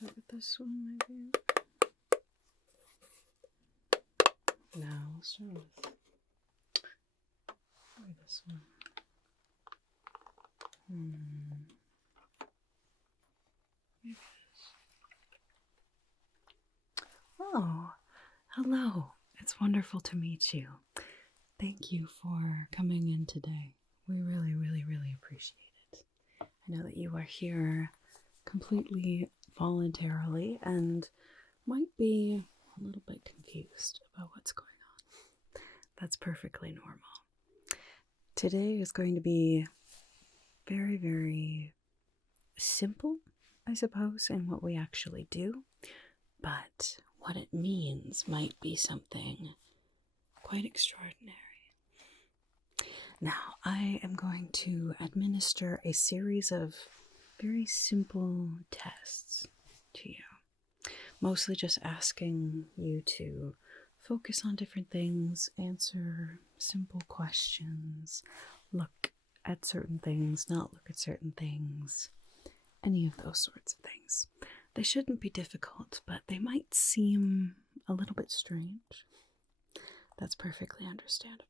start with this one, maybe? No, we'll start with this one. Maybe this. Oh, hello. It's wonderful to meet you. Thank you for coming in today. We really, really, really appreciate it. I know that you are here completely voluntarily and might be a little bit confused about what's going on. That's perfectly normal. Today is going to be very, very simple, I suppose, in what we actually do, but what it means might be something quite extraordinary. Now, I am going to administer a series of very simple tests to you, mostly just asking you to focus on different things, answer simple questions, look at certain things, not look at certain things, any of those sorts of things. They shouldn't be difficult, but they might seem a little bit strange. That's perfectly understandable.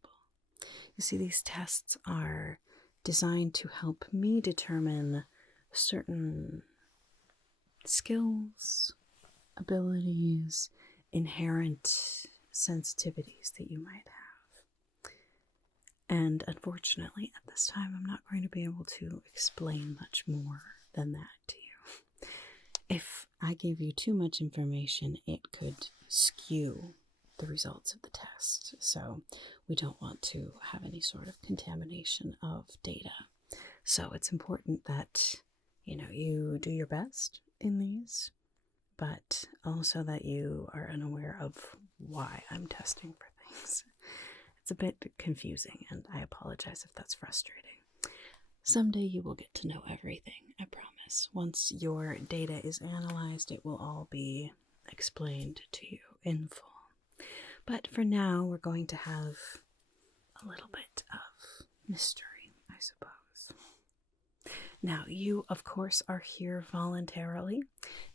You see, these tests are designed to help me determine certain skills, abilities, inherent sensitivities that you might have. And unfortunately, at this time, I'm not going to be able to explain much more than that to you. If I gave you too much information, it could skew the results of the test. So we don't want to have any sort of contamination of data. So it's important that, you do your best in these, but also that you are unaware of why I'm testing for things. It's a bit confusing, and I apologize if that's frustrating. Someday you will get to know everything, I promise. Once your data is analyzed, it will all be explained to you in full. But for now, we're going to have a little bit of mystery, I suppose. Now, you, of course, are here voluntarily.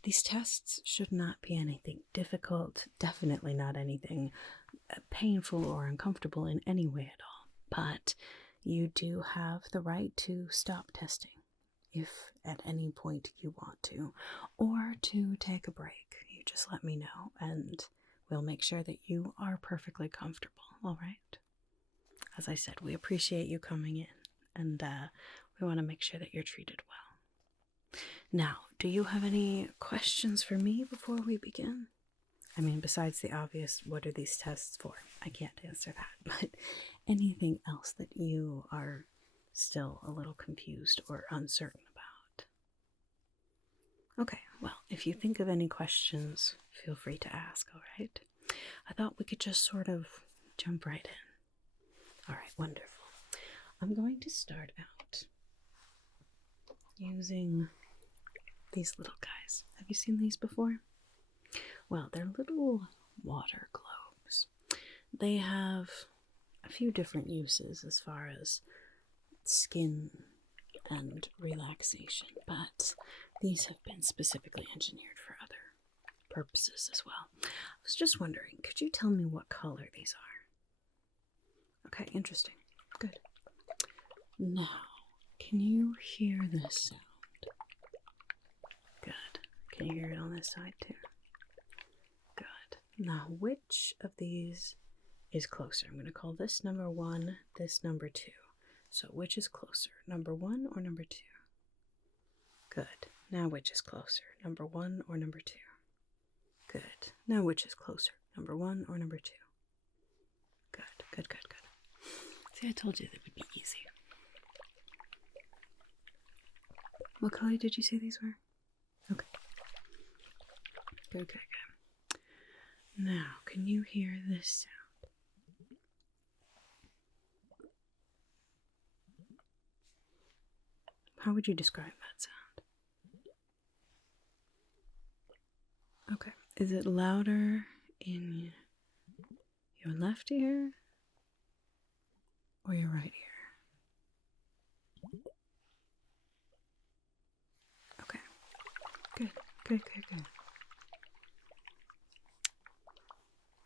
These tests should not be anything difficult, definitely not anything painful or uncomfortable in any way at all. But you do have the right to stop testing if at any point you want to, or to take a break. You just let me know, and we'll make sure that you are perfectly comfortable, all right? As I said, we appreciate you coming in, and we want to make sure that you're treated well. Now, do you have any questions for me before we begin? I mean, besides the obvious, what are these tests for? I can't answer that, but anything else that you are still a little confused or uncertain about? Okay, well, if you think of any questions, feel free to ask, all right? I thought we could just sort of jump right in. All right, wonderful. I'm going to start out using these little guys. Have you seen these before? Well, they're little water globes. They have a few different uses as far as skin and relaxation, but these have been specifically engineered for other purposes as well. I was just wondering, could you tell me what color these are? Okay, interesting. Good. Now, can you hear this sound? Good. Can you hear it on this side too? Good. Now, which of these is closer? I'm going to call this number 1, this number 2. So which is closer, number 1 or number 2? Good. Now which is closer, number 1 or number 2? Good. Now which is closer, number 1 or number 2? Good, good, good, good. See, I told you that would be easy. What color did you say these were? Okay. Good, good, good. Now, can you hear this sound? How would you describe that sound? Okay. Is it louder in your left ear or your right ear? Okay. Good. Good, good, good.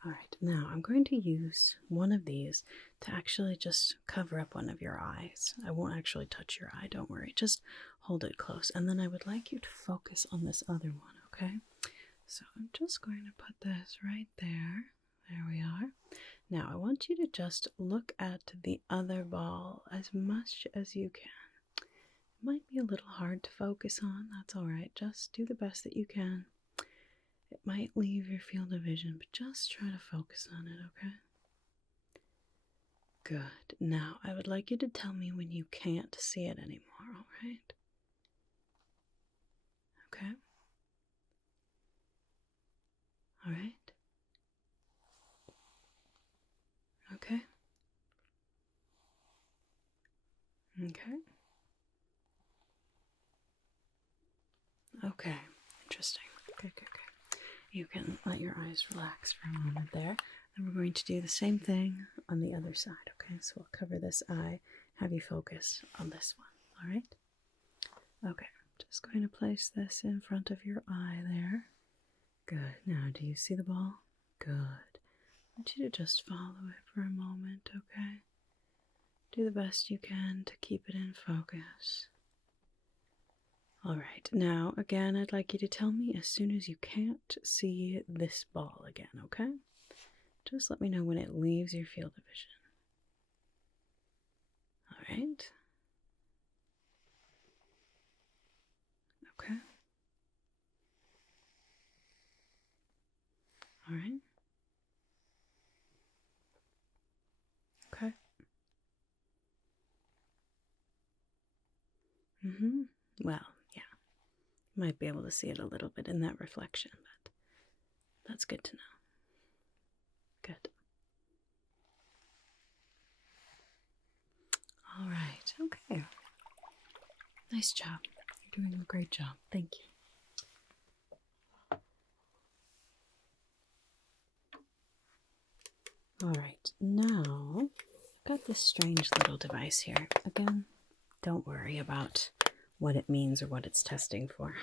Alright, now I'm going to use one of these to actually just cover up one of your eyes. I won't actually touch your eye, don't worry. Just hold it close. And then I would like you to focus on this other one, okay? So I'm just going to put this right there. There we are. Now I want you to just look at the other ball as much as you can. It might be a little hard to focus on. That's alright. Just do the best that you can. It might leave your field of vision, but just try to focus on it, okay? Good. Now, I would like you to tell me when you can't see it anymore, alright? Okay? Alright? Okay? Okay? Okay. Interesting. Good, good, good. You can let your eyes relax for a moment there. And we're going to do the same thing on the other side, okay? So we'll cover this eye, have you focus on this one, all right? Okay, just going to place this in front of your eye there. Good. Now, do you see the ball? Good. I want you to just follow it for a moment, okay? Do the best you can to keep it in focus. All right, now again, I'd like you to tell me as soon as you can't see this ball again, okay? Just let me know when it leaves your field of vision. All right. Okay. All right. Okay. Well, yeah. Might be able to see it a little bit in that reflection, but that's good to know. Good. All right. Okay. Nice job. You're doing a great job. Thank you. All right. Now, I've got this strange little device here. Again, don't worry about what it means or what it's testing for.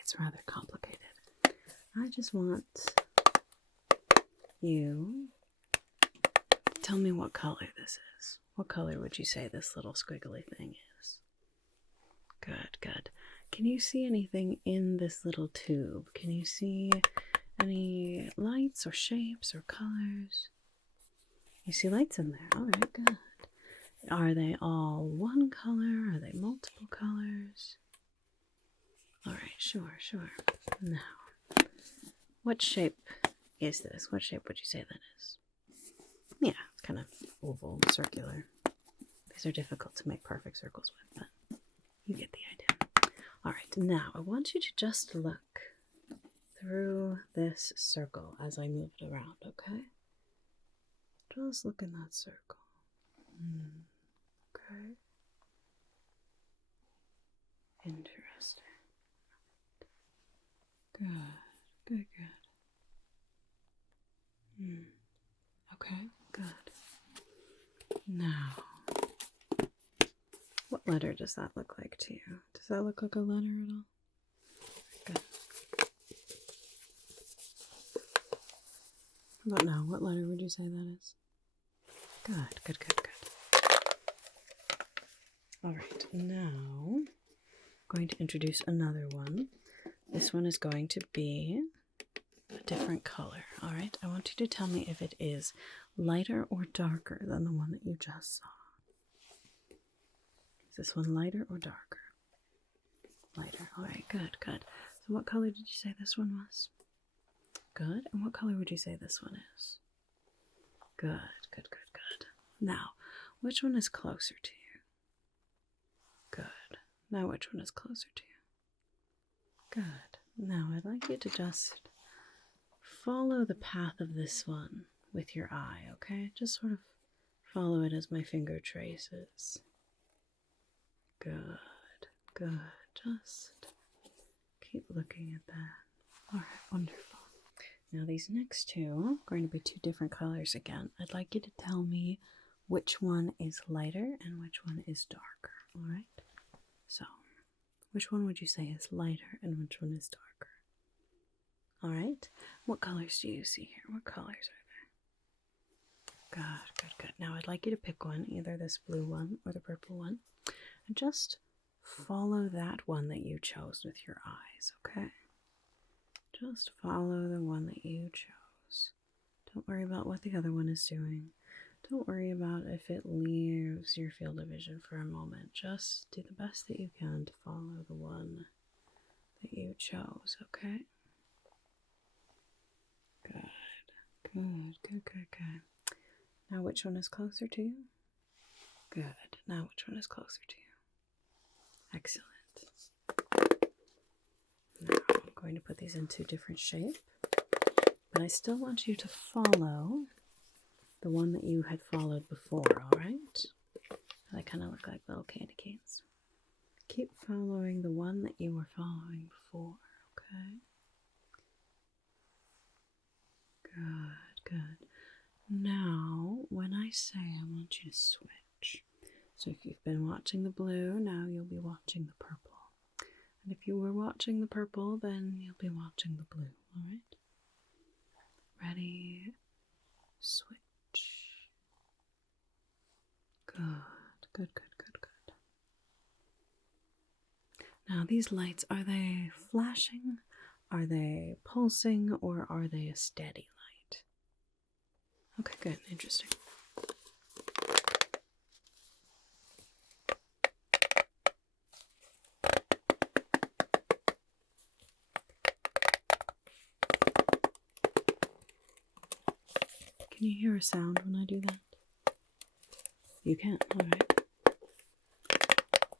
It's rather complicated. I just want you to tell me what color this is. What color would you say this little squiggly thing is? Good, good. Can you see anything in this little tube? Can you see any lights or shapes or colors? You see lights in there. All right, good. Are they all one color? Are they multiple colors? All right, sure, sure. Now, what shape is this? What shape would you say that is? Yeah, it's kind of oval, circular. These are difficult to make perfect circles with, but you get the idea. All right, now I want you to just look through this circle as I move it around, okay? Just look in that circle. Okay. Interesting. Good, good, good. Okay, good. Now, what letter does that look like to you? Does that look like a letter at all? Good. How about now? What letter would you say that is? Good, good, good, good. All right, now I'm going to introduce another one. This one is going to be a different color. All right, I want you to tell me if it is lighter or darker than the one that you just saw. Is this one lighter or darker? Lighter. All right, good, good. So what color did you say this one was? Good. And what color would you say this one is? Good, good, good, good. Now, which one is closer to you? Good. Now, which one is closer to you? Good. Now, I'd like you to just follow the path of this one with your eye, okay? Just sort of follow it as my finger traces. Good, good. Just keep looking at that. All right, wonderful. Now these next two are going to be two different colors again. I'd like you to tell me which one is lighter and which one is darker, all right? So, which one would you say is lighter and which one is darker? All right. What colors do you see here? What colors are there? Good, good, good. Now I'd like you to pick one, either this blue one or the purple one, and just follow that one that you chose with your eyes, okay? Just follow the one that you chose. Don't worry about what the other one is doing. Don't worry about if it leaves your field of vision for a moment. Just do the best that you can to follow the one that you chose, okay? Good, good, good, good, good. Now which one is closer to you? Good. Now which one is closer to you? Excellent. Now I'm going to put these into different shape, but I still want you to follow the one that you had followed before, alright? They kind of look like little candy canes. Keep following the one that you were following before, okay? Good, good. Now, when I say I want you to switch, so if you've been watching the blue, now you'll be watching the purple. And if you were watching the purple, then you'll be watching the blue, alright? Ready? Switch. Good, good, good, good, good. Now these lights, are they flashing? Are they pulsing? Or are they a steady light? Okay, good, interesting. Can you hear a sound when I do that? You can, alright.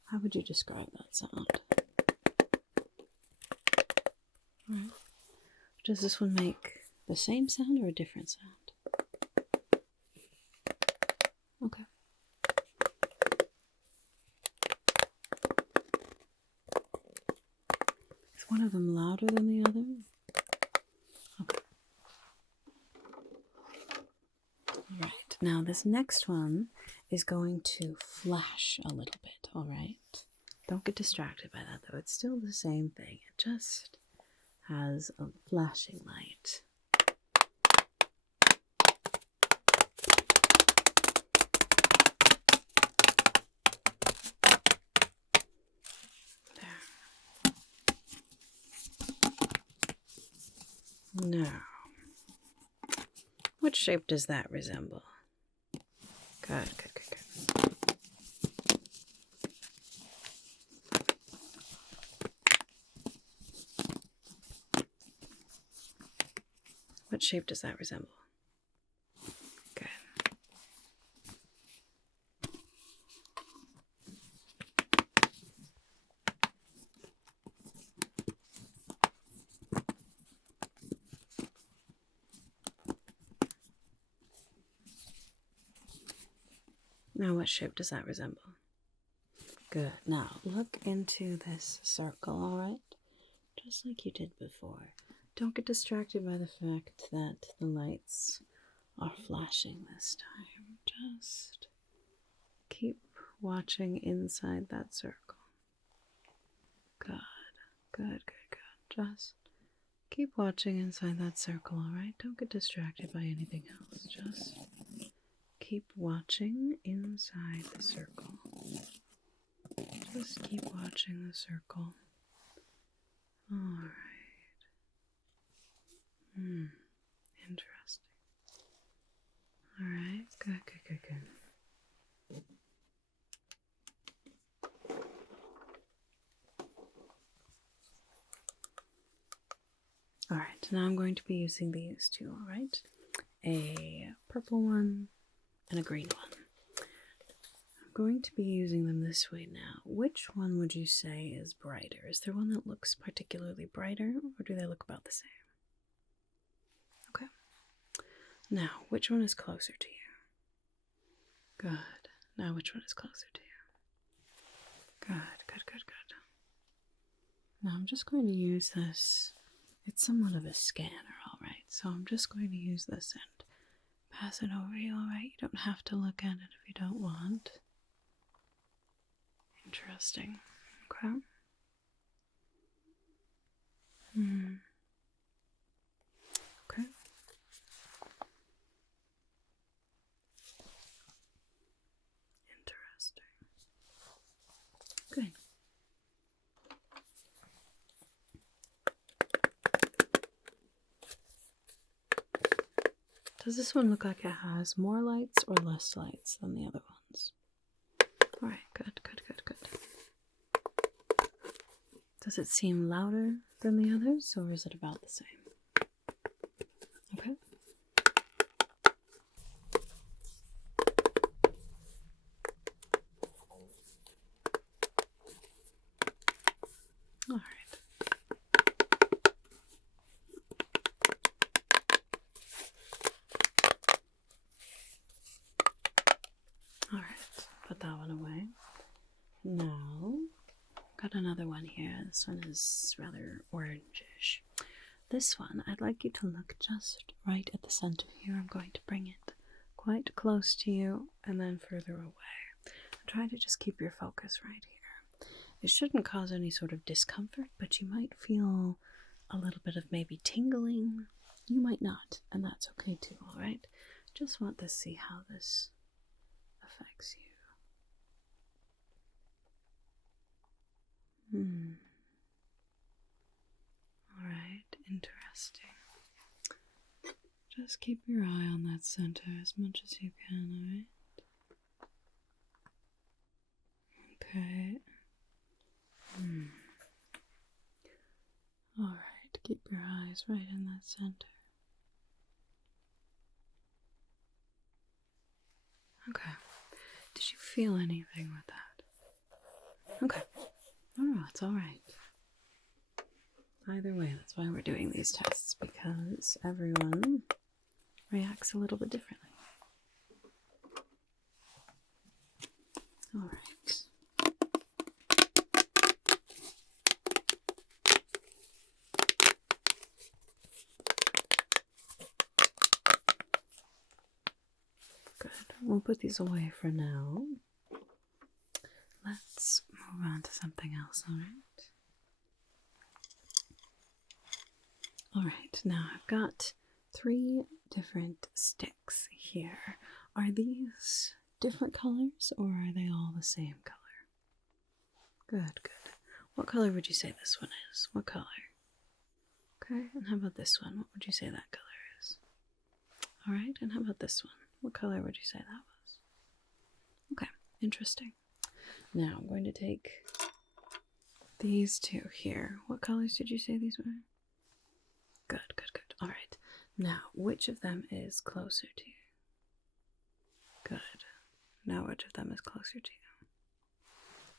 How would you describe that sound? Alright. Does this one make the same sound or a different sound? Okay. Is one of them louder than the other? Okay. Right. Now this next one is going to flash a little bit, alright? Don't get distracted by that though. It's still the same thing. It just has a flashing light. There. Now, what shape does that resemble? Good, good, good, good. What shape does that resemble? Good. Now what shape does that resemble? Good. Now look into this circle, alright? Just like you did before. Don't get distracted by the fact that the lights are flashing this time. Just keep watching inside that circle. Good, good, good, good. Just keep watching inside that circle, alright? Don't get distracted by anything else. Just keep watching inside the circle. Just keep watching the circle. Alright. Interesting. Alright, good, good, good, good. Alright, now I'm going to be using these two, alright? A purple one and a green one. I'm going to be using them this way now. Which one would you say is brighter? Is there one that looks particularly brighter, or do they look about the same? Okay. Now, which one is closer to you? Good. Now, which one is closer to you? Good, good, good, good. Now, I'm just going to use this. It's somewhat of a scanner, alright? So I'm just going to use this and pass it over you, alright? You don't have to look at it if you don't want. Interesting. Okay. Okay. Interesting. Good. Does this one look like it has more lights or less lights than the other ones? Alright, good, good, good, good. Does it seem louder than the others, or is it about the same? Okay. Alright. Alright, put that one away. Now, got another one here. This one is rather orangish. This one, I'd like you to look just right at the center here. I'm going to bring it quite close to you and then further away. Try to just keep your focus right here. It shouldn't cause any sort of discomfort, but you might feel a little bit of maybe tingling. You might not, and that's okay too, alright? Just want to see how this affects you. Alright, interesting. Just keep your eye on that center as much as you can, alright? Okay. Alright, keep your eyes right in that center. Okay. Did you feel anything with that? Okay. Oh, it's alright. Either way, that's why we're doing these tests, because everyone reacts a little bit differently. Alright. Good. We'll put these away for now. Let's move on to something else, alright? Alright, now I've got 3 different sticks here. Are these different colors, or are they all the same color? Good, good. What color would you say this one is? What color? Okay, and how about this one? What would you say that color is? Alright, and how about this one? What color would you say that was? Okay, interesting. Now I'm going to take these 2 here. What colors did you say these were? Good, good, good. Alright. Now, which of them is closer to you? Good. Now, which of them is closer to you?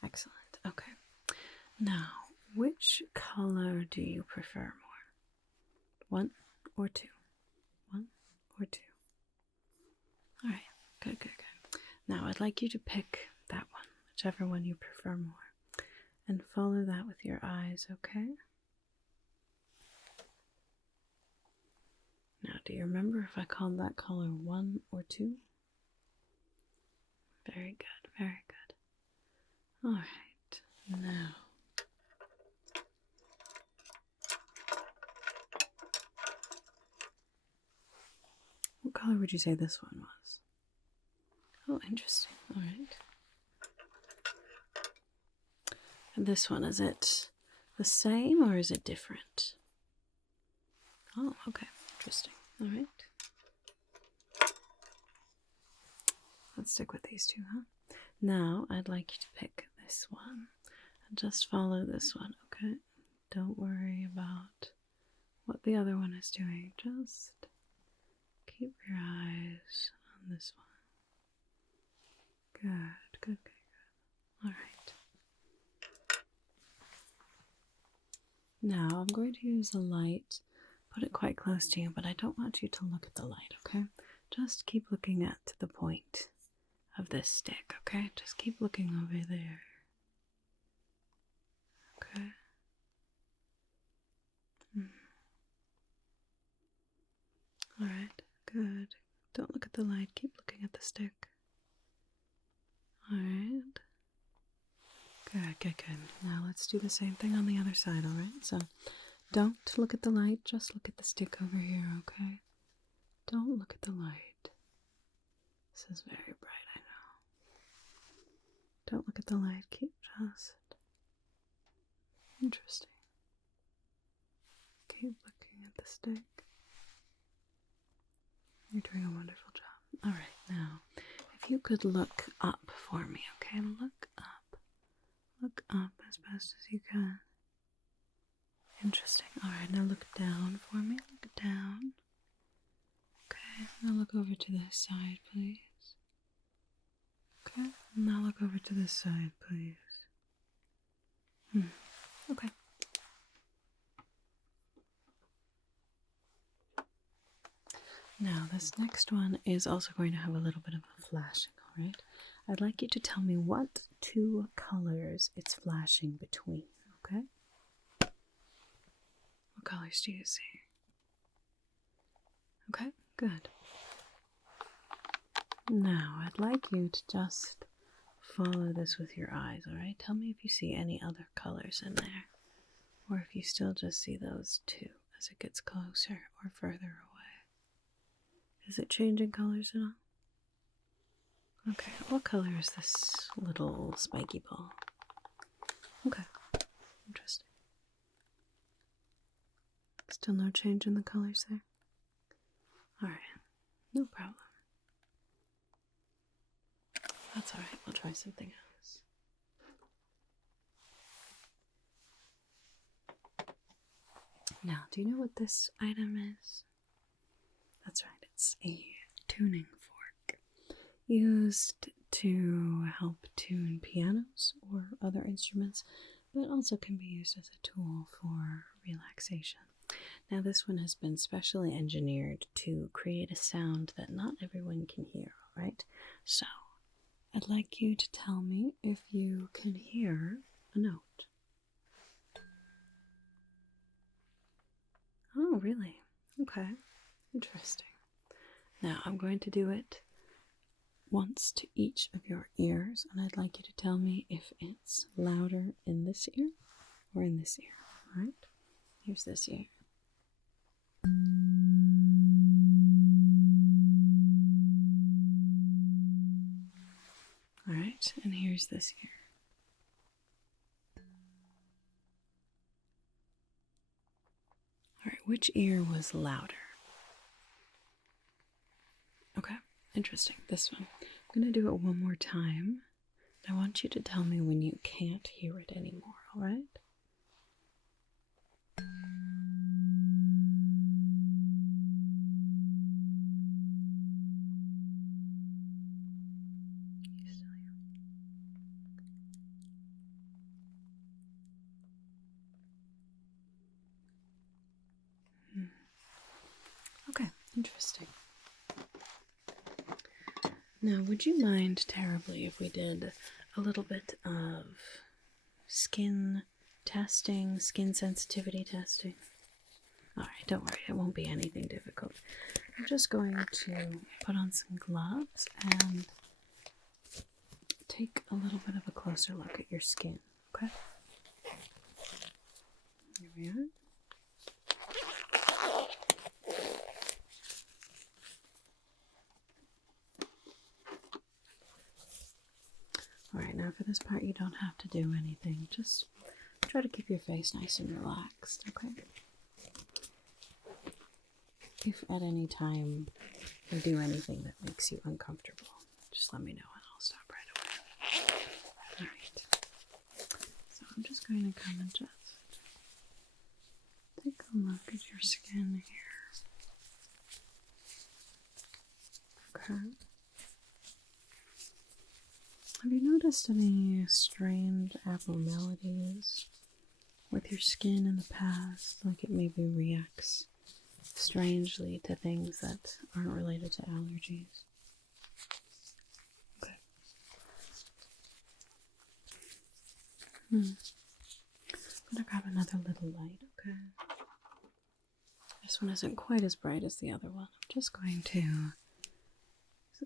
Excellent. Okay. Now, which color do you prefer more? 1 or 2? 1 or 2? Alright. Good, good, good. Now, I'd like you to pick that one, whichever one you prefer more, and follow that with your eyes, okay? Now, do you remember if I called that color 1 or 2? Very good, very good. Alright, now. What color would you say this one was? Oh, interesting. Alright. And this one, is it the same or is it different? Oh, okay. Interesting. Alright. Let's stick with these 2, huh? Now, I'd like you to pick this one and just follow this one, okay? Don't worry about what the other one is doing. Just keep your eyes on this one. Good, good, good, good. Alright. Now, I'm going to use a light. Put it quite close to you, but I don't want you to look at the light, okay? Just keep looking at the point of this stick, okay? Just keep looking over there. Okay? Alright, good. Don't look at the light, keep looking at the stick. Alright. Good, good, good. Now let's do the same thing on the other side, alright? So Don't look at the light, just look at the stick over here, okay? Don't look at the light. This is very bright, I know. Don't look at the light, keep just... Interesting. Keep looking at the stick. You're doing a wonderful job. Alright, now, if you could look up for me, okay? Look up. Look up as best as you can. Interesting. Alright, now look down for me. Look down. Okay, now look over to this side, please. Okay, now look over to this side, please. Okay. Now, this next one is also going to have a little bit of a flashing, alright? I'd like you to tell me what two colors it's flashing between, okay? What colors do you see? Okay, good. Now, I'd like you to just follow this with your eyes, alright? Tell me if you see any other colors in there, or if you still just see those two as it gets closer or further away. Is it changing colors at all? Okay, what color is this little spiky ball? Okay, interesting. Still no change in the colors there? Alright, no problem. That's alright, we'll try something else. Now, do you know what this item is? That's right, it's a tuning fork used to help tune pianos or other instruments, but also can be used as a tool for relaxation. Now, this one has been specially engineered to create a sound that not everyone can hear, right? So, I'd like you to tell me if you can hear a note. Oh, really? Okay. Interesting. Now, I'm going to do it once to each of your ears, and I'd like you to tell me if it's louder in this ear or in this ear. Alright? Here's this ear. Alright, and here's this ear. Alright, which ear was louder? Okay, interesting. This one. I'm going to do it one more time. I want you to tell me when you can't hear it anymore, alright? Okay, interesting. Now, would you mind terribly if we did a little bit of skin testing, skin sensitivity testing? Alright, don't worry, it won't be anything difficult. I'm just going to put on some gloves and take a little bit of a closer look at your skin, okay? Here we are. Alright, now for this part you don't have to do anything. Just try to keep your face nice and relaxed, okay? If at any time you do anything that makes you uncomfortable, just let me know and I'll stop right away. Alright. So I'm just going to come and just take a look at your skin here. Okay. Have you noticed any strange abnormalities with your skin in the past? Like it maybe reacts strangely to things that aren't related to allergies? Okay. I'm gonna grab another little light, okay? This one isn't quite as bright as the other one. I'm just going to,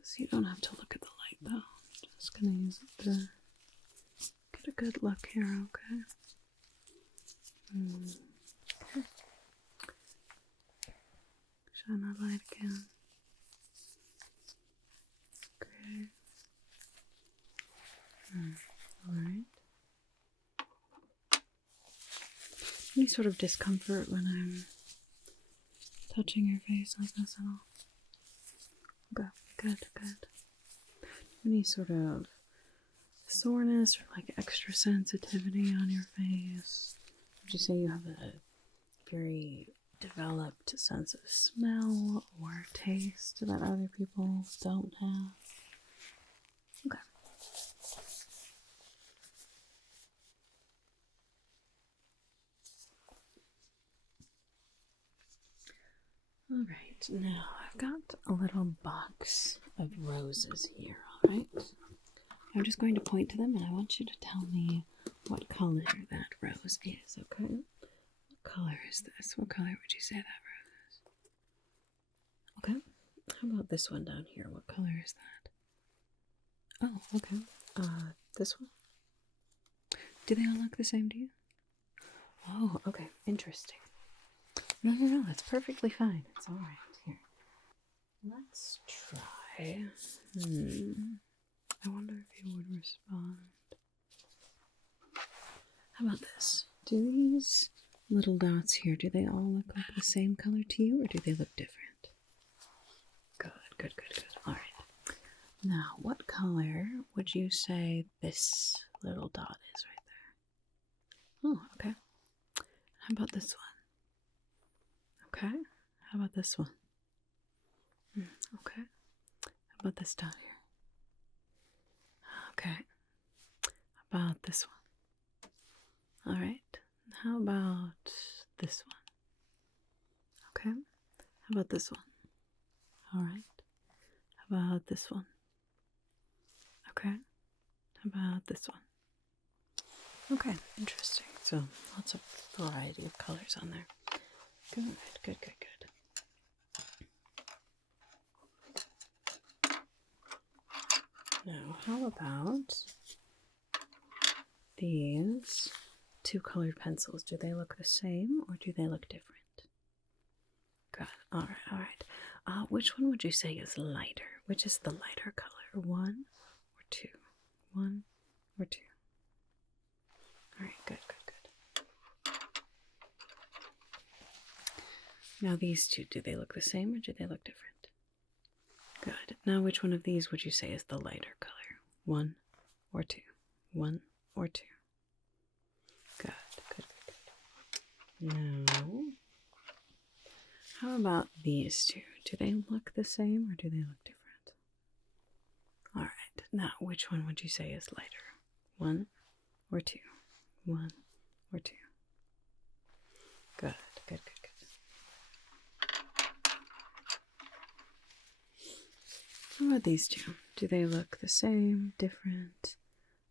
so you don't have to look at the light though. Just gonna use it to get a good look here, okay? Okay. shine that light again. Okay. Alright. Any sort of discomfort when I'm touching your face like this at all? Okay, good. Any sort of soreness or like extra sensitivity on your face? Would you say you have a very developed sense of smell or taste that other people don't have? Okay. Alright, now I've got a little box of roses here, alright? I'm just going to point to them and I want you to tell me what color that rose is, okay? What color is this? What color would you say that rose is? Okay. How about this one down here? What color is that? Oh, okay. This one? Do they all look the same to you? Oh, okay. Interesting. No, that's perfectly fine. It's alright. Here. Let's try. I wonder if you would respond. How about this? Do these little dots here, do they all look like the same color to you, or do they look different? Good. Alright. Now, what color would you say this little dot is right there? Oh, okay. How about this one? Okay. How about this one? Okay. How about this dot here? Okay. How about this one? Alright. How about this one? Okay. How about this one? Alright. How about this one? Okay. How about this one? Okay, interesting. So lots of variety of colors on there. Good. Now, how about these two colored pencils? Do they look the same or do they look different? Good. All right. Which one would you say is lighter? Which is the lighter color? 1 or 2? 1 or 2? All right. Good. Now these two, do they look the same or do they look different? Good. Now which one of these would you say is the lighter color? 1 or 2? 1 or 2? Good. Now, how about these two? Do they look the same or do they look different? All right. Now, which one would you say is lighter? 1 or 2? 1 or 2? Good. How about these two? Do they look the same, different,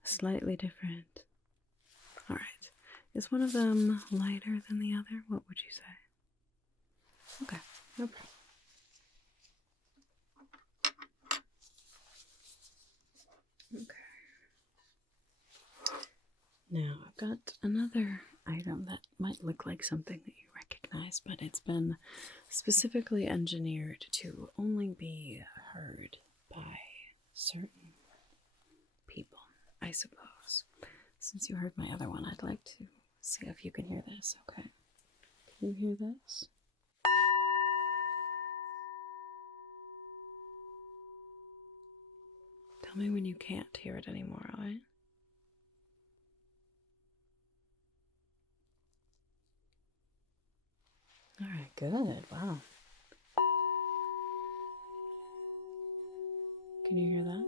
slightly different? All right. Is one of them lighter than the other? What would you say? Okay, no problem. Okay. Now I've got another item that might look like something that you recognize, but it's been specifically engineered to only be heard by certain people, I suppose. Since you heard my other one, I'd like to see if you can hear this, okay? Can you hear this? Tell me when you can't hear it anymore, alright? Alright, good. Wow. Can you hear that?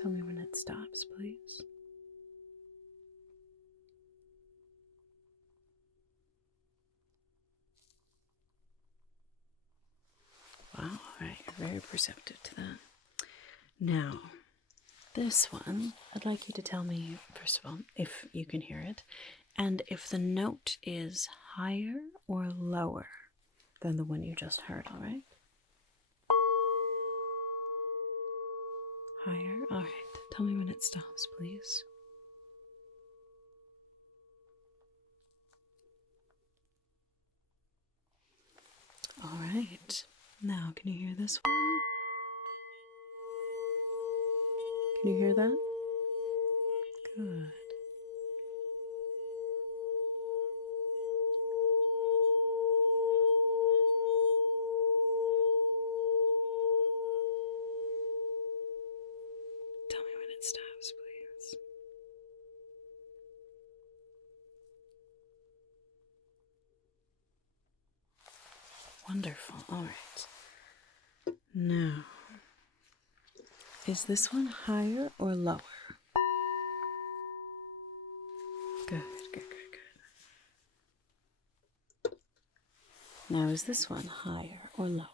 Tell me when it stops, please. Wow, alright, you're very perceptive to that. Now, this one, I'd like you to tell me, first of all, if you can hear it, and if the note is higher or lower than the one you just heard, alright? Higher? Alright. Tell me when it stops, please. Now, can you hear this one? Can you hear that? Good. Tell me when it stops, please. Wonderful. All right. Now, is this one higher or lower? Good, good, good, good. Now, is this one higher or lower?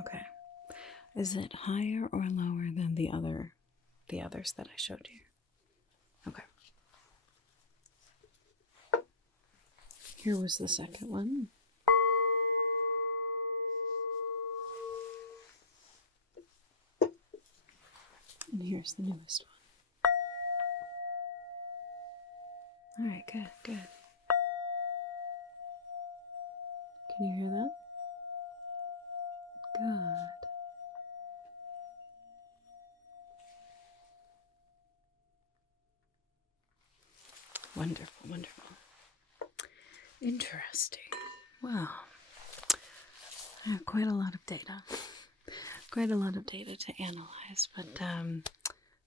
Okay. Is it higher or lower than the others that I showed you? Okay. Here was the second one. And here's the newest one. All right, good, good. Can you hear that? Good. Wonderful, wonderful. Interesting. Well, I have quite a lot of data. Quite a lot of data to analyze, but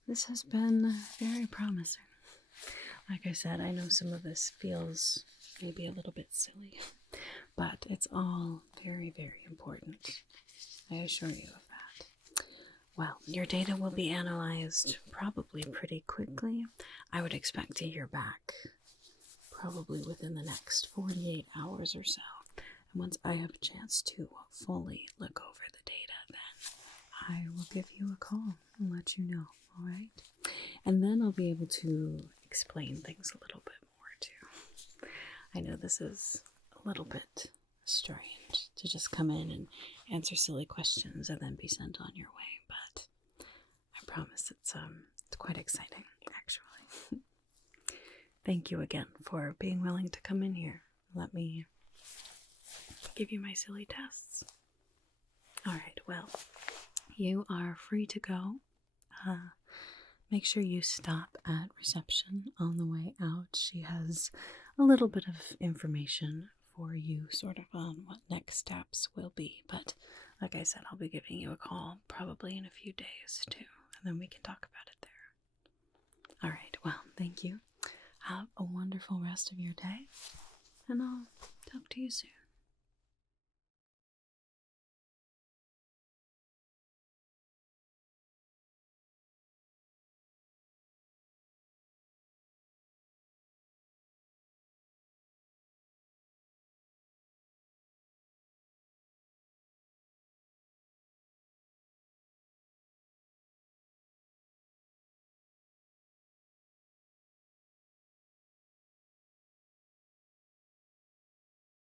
this has been very promising. Like I said, I know some of this feels maybe a little bit silly, but it's all very, very important. I assure you of that. Well, your data will be analyzed probably pretty quickly. I would expect to hear back probably within the next 48 hours or so. And once I have a chance to fully look over the data, then I will give you a call and let you know, all right? And then I'll be able to explain things a little bit more too. I know this is a little bit strange to just come in and answer silly questions and then be sent on your way, but I promise it's quite exciting, actually. Thank you again for being willing to come in here. Let me give you my silly tests. All right, well, you are free to go. Make sure you stop at reception on the way out. She has a little bit of information for you, sort of on what next steps will be. But like I said, I'll be giving you a call probably in a few days too, and then we can talk about it there. All right, well, thank you. Have a wonderful rest of your day, and I'll talk to you soon.